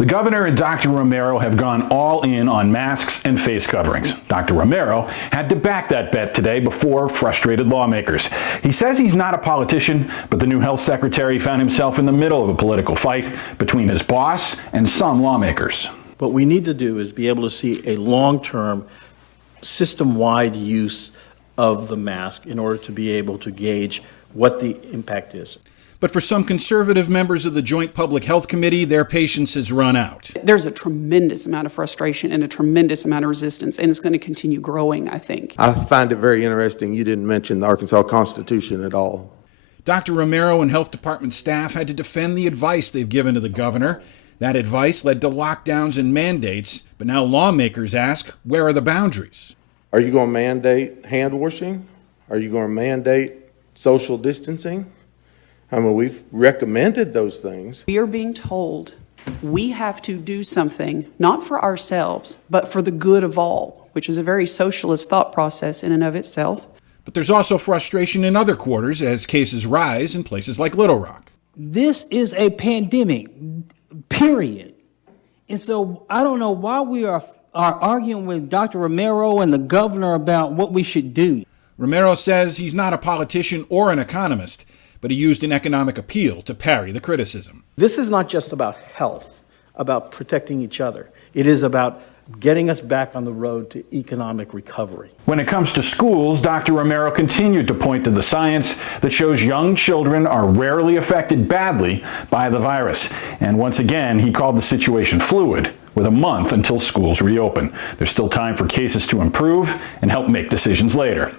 The governor and Dr. Romero have gone all in on masks and face coverings. Dr. Romero had to back that bet today before frustrated lawmakers. He says he's not a politician, but the new health secretary found himself in the middle of a political fight between his boss and some lawmakers. What we need to do is be able to see a long-term, system-wide use of the mask in order to be able to gauge what the impact is. But for some conservative members of the Joint Public Health Committee, their patience has run out. There's a tremendous amount of frustration and a tremendous amount of resistance, and it's going to continue growing, I think. I find it very interesting you didn't mention the Arkansas Constitution at all. Dr. Romero and Health Department staff had to defend the advice they've given to the governor. That advice led to lockdowns and mandates, but now lawmakers ask, where are the boundaries? Are you going to mandate hand washing? Are you going to mandate social distancing? I mean, we've recommended those things. We are being told we have to do something, not for ourselves, but for the good of all, which is a very socialist thought process in and of itself. But there's also frustration in other quarters as cases rise in places like Little Rock. This is a pandemic, period. And so I don't know why we are arguing with Dr. Romero and the governor about what we should do. Romero says he's not a politician or an economist, but he used an economic appeal to parry the criticism. This is not just about health, about protecting each other. It is about getting us back on the road to economic recovery. When it comes to schools, Dr. Romero continued to point to the science that shows young children are rarely affected badly by the virus. And once again, he called the situation fluid, with a month until schools reopen. There's still time for cases to improve and help make decisions later.